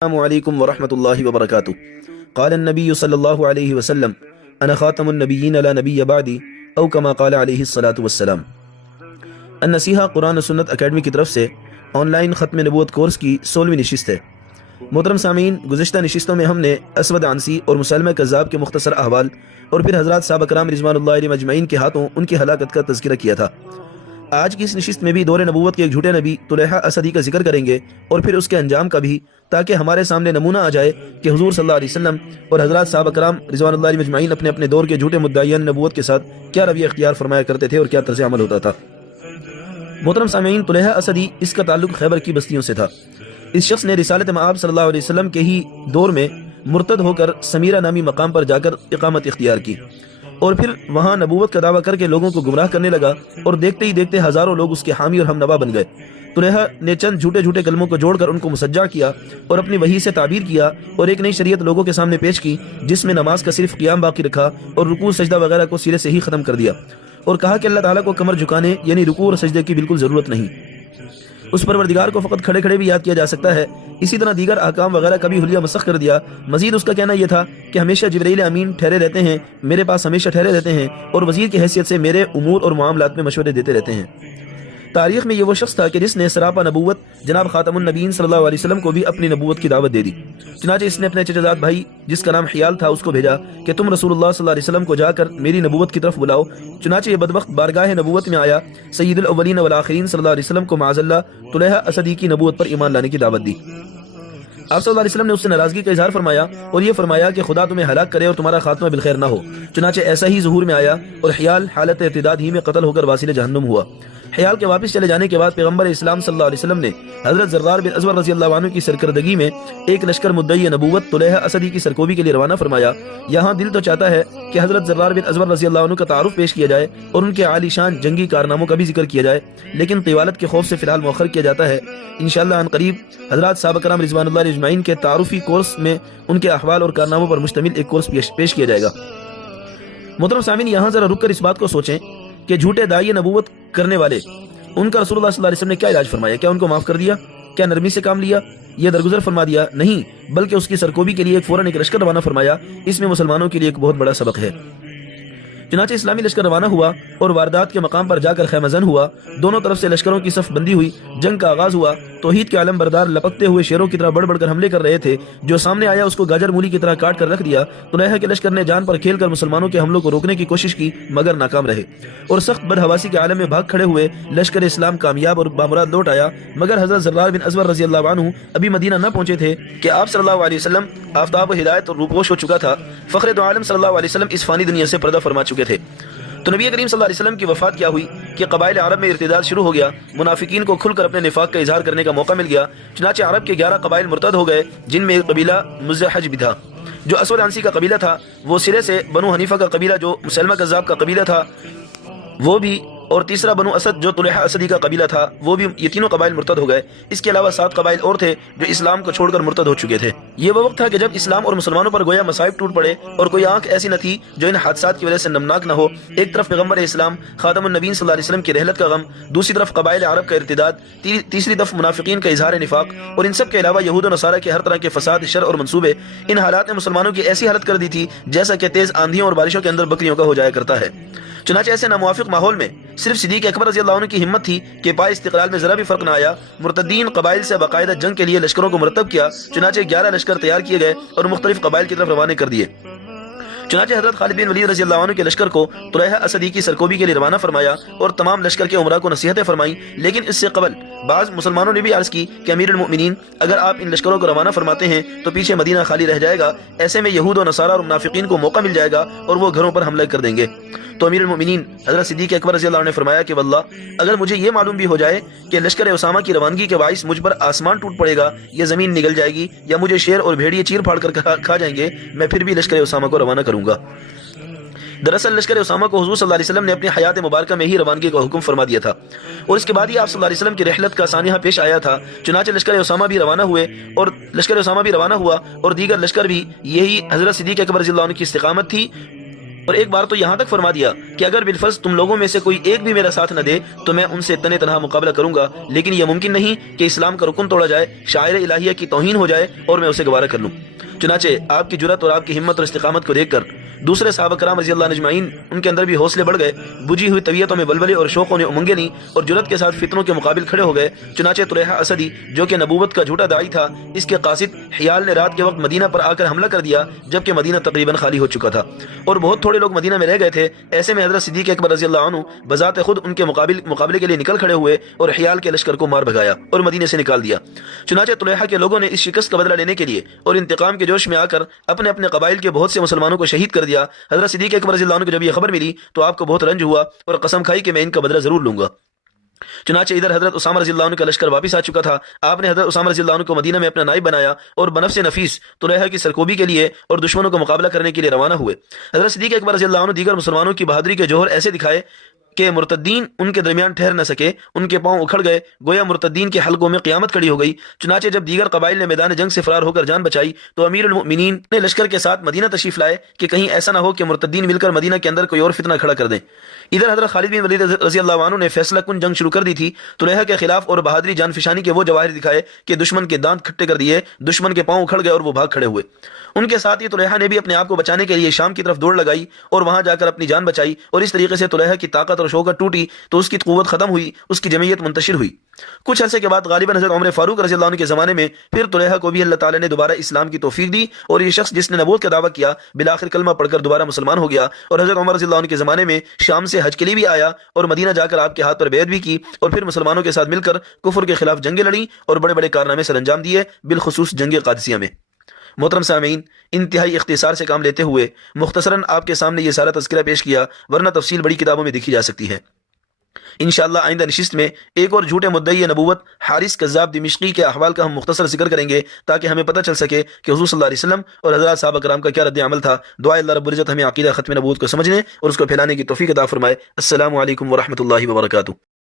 السلام علیکم ورحمۃ اللہ وبرکاتہ۔ قال النبی صلی اللہ علیہ وسلم انا خاتم النبیین لا نبی بعدی او کما قال علیہ الصلاۃ والسلام۔ النصیحہ قرآن و سنت اکیڈمی کی طرف سے آن لائن ختم نبوت کورس کی 16ویں نشست ہے۔ محترم سامعین، گزشتہ نشستوں میں ہم نے اسود عنسی اور مسلمہ کذاب کے مختصر احوال اور پھر حضرات صحابہ کرام رضوان اللہ علیہم اجمعین کے ہاتھوں ان کی ہلاکت کا تذکرہ کیا تھا۔ آج کی اس نشست میں بھی دور نبوت کے ایک جھوٹے نبی طلحہ اسدی کا ذکر کریں گے اور پھر اس کے انجام کا بھی، تاکہ ہمارے سامنے نمونہ آ جائے کہ حضور صلی اللہ علیہ وسلم اور حضرات صحابہ کرام رضوان اللہ علیہم اجمعین اپنے اپنے دور کے جھوٹے مدعیان نبوت کے ساتھ کیا رویہ اختیار فرمایا کرتے تھے اور کیا طرز عمل ہوتا تھا۔ محترم سامعین، طلحہ اسدی، اس کا تعلق خیبر کی بستیوں سے تھا۔ اس شخص نے رسالت مآب صلی اللہ علیہ وسلم کے ہی دور میں مرتد ہو کر سمیرہ نامی مقام پر جا کر اقامت اختیار کی اور پھر وہاں نبوت کا دعویٰ کر کے لوگوں کو گمراہ کرنے لگا، اور دیکھتے ہی دیکھتے ہزاروں لوگ اس کے حامی اور ہم نوا بن گئے۔ طلحہ نے چند جھوٹے جھوٹے کلموں کو جوڑ کر ان کو مسجع کیا اور اپنی وحی سے تعبیر کیا اور ایک نئی شریعت لوگوں کے سامنے پیش کی، جس میں نماز کا صرف قیام باقی رکھا اور رکوع سجدہ وغیرہ کو سرے سے ہی ختم کر دیا، اور کہا کہ اللہ تعالیٰ کو کمر جھکانے یعنی رکوع اور سجدے کی بالکل ضرورت نہیں، اس پروردگار کو فقط کھڑے کھڑے بھی یاد کیا جا سکتا ہے۔ اسی طرح دیگر احکام وغیرہ کا بھی حلیہ مسخ کر دیا۔ مزید اس کا کہنا یہ تھا کہ ہمیشہ جبرائیل امین ٹھہرے رہتے ہیں، میرے پاس ہمیشہ ٹھہرے رہتے ہیں اور وزیر کی حیثیت سے میرے امور اور معاملات میں مشورے دیتے رہتے ہیں۔ تاریخ میں یہ وہ شخص تھا کہ جس نے سراپا نبوت جناب خاتم النبیین صلی اللہ علیہ وسلم کو بھی اپنی نبوت کی دعوت دے دی۔ چنانچہ اس نے اپنے چچا زاد بھائی جس کا نام حیال تھا اس کو بھیجا کہ تم رسول اللہ صلی اللہ علیہ وسلم کو جا کر میری نبوت کی طرف بلاؤ۔ چنانچہ یہ بدبخت بارگاہ نبوت میں آیا، سید الاولین والآخرین صلی اللہ علیہ وسلم کو معاذ اللہ طلحہ اسدی کی نبوت پر ایمان لانے کی دعوت دی۔ آپ صلی اللہ علیہ وسلم نے اس سے ناراضگی کا اظہار فرمایا اور یہ فرمایا کہ خدا تمہیں ہلاک کرے اور تمہارا خاتمہ بالخیر نہ ہو۔ چنانچہ ایسا ہی ظہور میں آیا اور حیال حالت ارتداد ہی میں قتل ہو کر واصل جہنم ہوا۔ حیال کے واپس چلے جانے کے بعد پیغمبر اسلام صلی اللہ علیہ وسلم نے حضرت زرار بن ازور رضی اللہ عنہ کی سرکردگی میں ایک لشکر مدعی نبوت طلحہ اسدی کی سرکوبی کے لیے روانہ فرمایا۔ یہاں دل تو چاہتا ہے کہ حضرت زرار بن ازور رضی اللہ عنہ کا تعارف پیش کیا جائے اور ان کے عالی شان جنگی کارناموں کا بھی ذکر کیا جائے، لیکن طوالت کے خوف سے فی الحال مؤخر کیا جاتا ہے۔ انشاءاللہ عن قریب حضرات صحابہ کرام رضوان اللہ علیہ اجمعین کے تعارفی کورس میں ان کے احوال اور کارناموں پر مشتمل ایک کورس پیش کیا جائے گا۔ محترم سامعین، یہاں ذرا رک کر اس بات کو سوچیں کہ جھوٹے داعی نبوت کرنے والے، ان کا رسول اللہ صلی اللہ علیہ وسلم نے کیا علاج فرمایا؟ کیا ان کو معاف کر دیا؟ کیا نرمی سے کام لیا یا درگزر فرما دیا؟ نہیں، بلکہ اس کی سرکوبی کے لیے فوراً ایک لشکر روانہ فرمایا۔ اس میں مسلمانوں کے لیے ایک بہت بڑا سبق ہے۔ چنانچہ اسلامی لشکر روانہ ہوا اور واردات کے مقام پر جا کر خیمہ زن ہوا۔ دونوں طرف سے لشکروں کی صف بندی ہوئی، جنگ کا آغاز ہوا۔ توحید کے علم بردار لپکتے ہوئے شیروں کی طرح بڑھ بڑھ کر حملے کر رہے تھے، جو سامنے آیا اس کو گاجر مولی کی طرح کاٹ کر رکھ دیا۔ طلحہ کے لشکر نے جان پر کھیل کر مسلمانوں کے حملوں کو روکنے کی کوشش کی مگر ناکام رہے اور سخت بدحواسی کے عالم میں بھاگ کھڑے ہوئے لشکر اسلام کامیاب اور بامراد لوٹ آیا، مگر حضرت زرار بن ازور رضی اللہ عنہ ابھی مدینہ نہ پہنچے تھے کہ آپ صلی اللہ علیہ وسلم آفتاب ہدایت اور روپوش ہو چکا تھا۔ فخر دو عالم صلی اللہ علیہ وسلم اس فانی دنیا سے پردہ فرما چکے تھے۔ تو نبی کریم صلی اللہ علیہ وسلم کی وفات کیا ہوئی کہ قبائل عرب میں ارتداد شروع ہو گیا، منافقین کو کھل کر اپنے نفاق کا اظہار کرنے کا موقع مل گیا۔ چنانچہ عرب کے 11 قبائل مرتد ہو گئے، جن میں ایک قبیلہ مزحج بھی تھا جو اسود عنسی کا قبیلہ تھا، وہ سرے سے بنو حنیفہ کا قبیلہ جو مسلمہ کذاب کا قبیلہ تھا وہ بھی، اور تیسرا بنو اسد جو طلحہ اسدی کا قبیلہ تھا وہ بھی، یہ تینوں قبائل مرتد ہو گئے۔ اس کے علاوہ 7 قبائل اور تھے جو اسلام کو چھوڑ کر مرتد ہو چکے تھے۔ یہ وہ وقت تھا کہ جب اسلام اور مسلمانوں پر گویا مصائب ٹوٹ پڑے اور کوئی آنکھ ایسی نہ تھی جو ان حادثات کی وجہ سے نمناک نہ ہو۔ ایک طرف پیغمبر اسلام خاتم النبیین صلی اللہ علیہ وسلم کی رحلت کا غم، دوسری طرف قبائل عرب کا ارتداد، تیسری طرف منافقین کا اظہار نفاق، اور ان سب کے علاوہ یہود و نصارہ کے ہر طرح کے فساد، شر اور منصوبے۔ ان حالات نے مسلمانوں کی ایسی حالت کر دی تھی جیسا کہ تیز آندھیوں اور بارشوں کے اندر بکریوں کا ہو جایا کرتا ہے۔ چنانچہ ایسے ناموافق ماحول میں صرف صدیق اکبر رضی اللہ عنہ کی ہمت تھی کہ پائے استقلال میں ذرا بھی فرق نہ آیا۔ مرتدین قبائل سے باقاعدہ جنگ کے لیے لشکروں کو مرتب کیا۔ چنانچہ 11 لشکر تیار کیے گئے اور مختلف قبائل کی طرف روانہ کر دیے۔ چنانچہ حضرت خالد بن ولید رضی اللہ عنہ کے لشکر کو طلحہ اسدی کی سرکوبی کے لیے روانہ فرمایا اور تمام لشکر کے عمرا کو نصیحتیں فرمائیں، لیکن اس سے قبل بعض مسلمانوں نے بھی عرض کی کہ امیر المؤمنین، اگر آپ ان لشکروں کو روانہ فرماتے ہیں تو پیچھے مدینہ خالی رہ جائے گا، ایسے میں یہود و نصارہ اور منافقین کو موقع مل جائے گا اور وہ گھروں پر حملہ کر دیں گے۔ تو امیر المؤمنین حضرت صدیق اکبر رضی اللہ عنہ نے فرمایا کہ واللہ اگر مجھے یہ معلوم بھی ہو جائے کہ لشکر اسامہ کی روانگی کے باعث مجھ پر آسمان ٹوٹ پڑے گا یا زمین نگل جائے گی یا مجھے شیر اور بھیڑیے چیر پھاڑ کر کھا جائیں گے، میں پھر بھی لشکر اسامہ کو روانہ کروں گا۔ دراصل لشکر اسامہ کو حضور صلی اللہ علیہ وسلم نے اپنی حیات مبارکہ میں ہی روانگی کا حکم فرما دیا تھا اور اس کے بعد ہی آپ صلی اللہ علیہ وسلم کی رحلت کا سانحہ پیش آیا تھا۔ چنانچہ لشکر اسامہ بھی روانہ ہوا اور دیگر لشکر بھی، یہی حضرت صدیق اکبر رضی اللہ عنہ کی استقامت تھی اور ایک بار تو یہاں تک فرما دیا کہ اگر بالفرض تم لوگوں میں سے کوئی ایک بھی میرا ساتھ نہ دے تو میں ان سے تنے تنہا مقابلہ کروں گا، لیکن یہ ممکن نہیں کہ اسلام کا رکن توڑا جائے، شاعر الہیہ کی توہین ہو جائے اور میں اسے گوارہ کر لوں۔ چنانچہ آپ کی جرأت اور آپ کی ہمت اور استقامت کو دیکھ کر دوسرے صحابہ کرام رضی اللہ عنہ اجمعین ان کے اندر بھی حوصلے بڑھ گئے، بجھی ہوئی طبیعتوں میں ولولے اور شوقوں نے امنگیں لیں اور جرأت کے ساتھ فتنوں کے مقابل کھڑے ہو گئے۔ چنانچہ طلحہ اسدی جو کہ نبوت کا جھوٹا داعی تھا، اس کے قاصد حیال نے رات کے وقت مدینہ پر آ کر حملہ کر دیا جبکہ مدینہ تقریباً خالی ہو چکا تھا اور بہت تھوڑے لوگ مدینہ میں رہ گئے تھے۔ ایسے میں حضرت صدیق اکبر رضی اللہ عنہ بذات خود ان کے مقابلے کے لیے نکل کھڑے ہوئے اور حیال کے لشکر کو مار بھگایا اور مدینے سے نکال دیا۔ چنانچہ طلحہ کے لوگوں نے اس شکست کا بدلہ لینے کے لیے اور انتقام کے جوش میں آ کر اپنے اپنے قبائل کے بہت سے مسلمانوں کو شہید کر دیا۔ حضرت صدیق اکبر رضی اللہ عنہ کو جب یہ خبر ملی تو آپ کو بہت رنج ہوا اور قسم کھائی کہ میں ان کا بدلہ ضرور لوں گا۔ چنانچہ ادھر حضرت اسامہ رضی اللہ عنہ کا لشکر واپس آ چکا تھا۔ آپ نے حضرت اسامہ رضی اللہ عنہ کو مدینہ میں اپنا نائب بنایا اور بنفس نفیس طلحہ کی سرکوبی کے لیے اور دشمنوں کا مقابلہ کرنے کے لیے روانہ ہوئے۔ حضرت صدیق اکبر رضی اللہ عنہ دیگر مسلمانوں کی بہادری کے جوہر ایسے دکھائے کہ مرتدین ان کے درمیان ٹھہر نہ سکے، ان کے پاؤں اکھڑ گئے، گویا مرتدین کے حلقوں میں قیامت کھڑی ہو گئی۔ چنانچہ جب دیگر قبائل نے میدان جنگ سے فرار ہو کر جان بچائی تو امیر المؤمنین نے لشکر کے ساتھ مدینہ تشریف لائے کہ کہیں ایسا نہ ہو کہ مرتدین مل کر مدینہ کے اندر کوئی اور فتنہ کھڑا کر دیں۔ ادھر حضرت خالد بن ولید رضی اللہ عنہ نے فیصلہ کن جنگ شروع کر دی تھی۔ طلحہ کے خلاف اور بہادری جان فشانی کے وہ جواہر دکھائے کہ دشمن کے دانت کھٹے کر دیے، دشمن کے پاؤں اکھڑ گئے اور وہ بھاگ کھڑے ہوئے۔ ان کے ساتھ ہی طلحہ نے بھی اپنے آپ کو بچانے کے لیے شام کی طرف دوڑ لگائی اور وہاں جا کر اپنی جان بچائی، اور اس طریقے سے طلحہ کی طاقت اور شوکت ٹوٹی تو اس کی قوت ختم ہوئی، اس کی جمعیت منتشر ہوئی۔ کچھ عرصے کے بعد غالباً حضرت عمر فاروق رضی اللہ عنہ کے زمانے میں پھر طلحہ کو بھی اللہ تعالیٰ نے دوبارہ اسلام کی توفیق دی اور یہ شخص جس نے نبوت کا دعویٰ کیا بالآخر کلمہ پڑھ کر دوبارہ مسلمان ہو گیا، اور حضرت عمر رضی اللہ عنہ کے زمانے میں شام سے حج کے لیے بھی آیا اور مدینہ جا کر آپ کے ہاتھ پر بیعت بھی کی اور پھر مسلمانوں کے ساتھ مل کر کفر کے خلاف جنگیں لڑیں اور بڑے بڑے کارنامے سر انجام دیے، بالخصوص جنگ قادسیہ میں۔ محترم سامعین، انتہائی اختصار سے کام لیتے ہوئے مختصراً آپ کے سامنے یہ سارا تذکرہ پیش کیا، ورنہ تفصیل بڑی کتابوں میں دیکھی جا سکتی ہے۔ انشاءاللہ آئندہ نشست میں ایک اور جھوٹے مدعی نبوت حارث کذاب دمشقی کے احوال کا ہم مختصر ذکر کریں گے تاکہ ہمیں پتہ چل سکے کہ حضور صلی اللہ علیہ وسلم اور حضرات صحابہ کرام کا کیا رد عمل تھا۔ دعائے اللہ رب العزت ہمیں عقیدہ ختم نبوت کو سمجھنے اور اس کو پھیلانے کی توفیق عطا فرمائے۔ السلام علیکم ورحمۃ اللہ وبرکاتہ۔